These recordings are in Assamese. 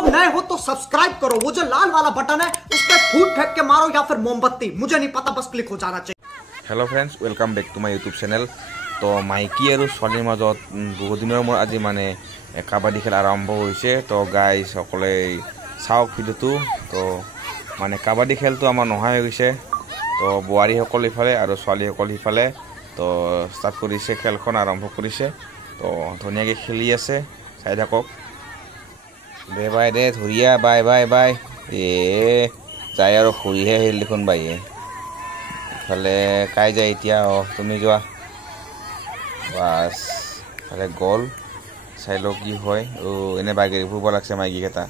लोग नए हो तो सब्सक्राइब करो, वो जो लाल वाला बटन है उस पर फूट फेंक के मारो या फिर मोमबत्ती, मुझे नहीं पता, बस क्लिक हो जाना चाहिए। Hello friends, welcome back to my YouTube channel. तो माइकी और छोवालीर मजत बहुत दिनर मूर आज माने काबाडी खेल आरम्भ होइसे। तो गाइस सकले चाওক भिडिओটো। तो माने काबाडी खेलটো आमार नहाय হৈ গৈছে। तो बुआरी सकल इफाले और छोवाली सकल इफाले तो स्टार्ट करिছে, खेलखन आरम्भ करिছে। तो धुनियाके खेली আছে, চাই থাকক। दे बाय दे धुरिया बाय बाय बाय ए जाय और खुरिहे हिल देखुन बाइए इफाले काई जाय इतिया तुमी जोआ बास इफाले गोल चाइलो की होय ओ एने बागेरि फुरब लागसे माइकी केटा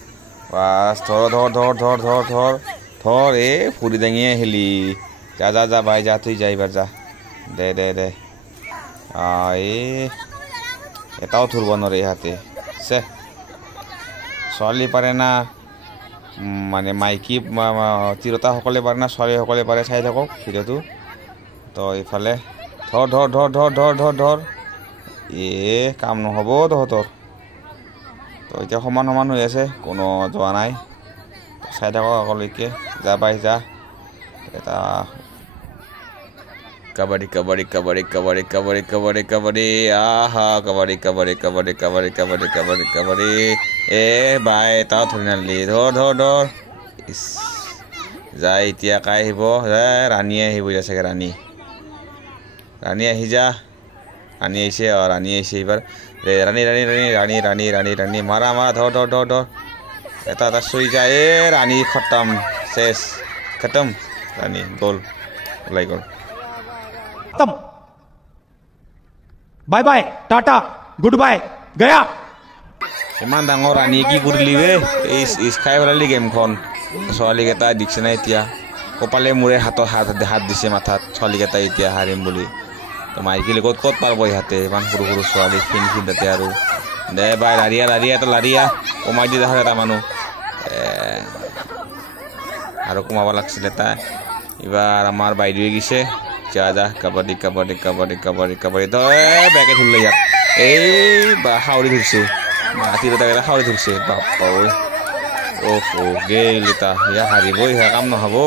बास धर धर धर धर धर धर धर ए फुरि दाङिए हिली जा जा जा बाय जा तुई जा इबार जा दे दे दे ए एटाओ थुरब नरे इहाते से छोवाली पारे ना माने माइकी तिरोता सकले पारे ना छोवाली सकले पारे चाइ थाকক भिडिओটো। तो इफाले धर धर धर धर धर धर धर ए काम নহব तहतर। तो इतना समान समान हो আছে, কোনো যোৱা নাই। চাই থাকক আগলৈকে, যা বাই যা। এটা कबड्डी कबड्डी कबड्डी कबड्डी कबड्डी कबड्डी कबड्डी आहा कबड्डी कबड्डी कबड्डी कबड्डी कबड्डी कबड्डी कबड्डी ए बाय ता धरि नाली धर धर धर इस जाय इतिया काई আহিব रानी আহিব যাছে रानी रानी আহি যা रानी আইছে रानी আইছে এবার रानी रानी रानी रानी रानी रानी रानी मारा मारा धर धर धर धर এটা এটা সই যায় रानी खत्म शेष खत्म रानी गोल লাই गोल खत्म, bye bye tata goodbye गया। इमान डाঙर रानी की करली वे इस खाई पेलाली गेमखन। छोवाली केटा दिखছে না এতিয়া কপালে মুৰে হাতত হাত দিছে মাথাত छोवाली केटा এতিয়া হাৰিম বুলি। তো মাইকি লগত কত পাৰবো ইহাতে ইমান সৰু সৰু छोवाली খিন খিন তাতে আৰু দে বাই লাৰিয়া লাৰিয়া এটা লাৰিয়া কমাই দি দেখা এটা মানুহ আৰু কমাব লাগছিল এটা। এবার আমার বাইরে হয়ে গেছে जा जा कबड्डी कबड्डी कबड्डी कबड्डी कबड्डी तो बेके धुल यार ए बा हावरी धुरছে माटी रे हावरी धुरছে बापा ओहो गेलिता या हारिबो या काम নহবো।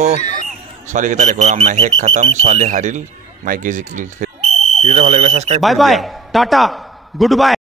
छोवाली केटा देखो काम নাই, हेक खत्म, छोवाली हारिल, माइकी जिकिल। ভিডিওটা ভালো লাগলে subscribe bye bye tata good bye.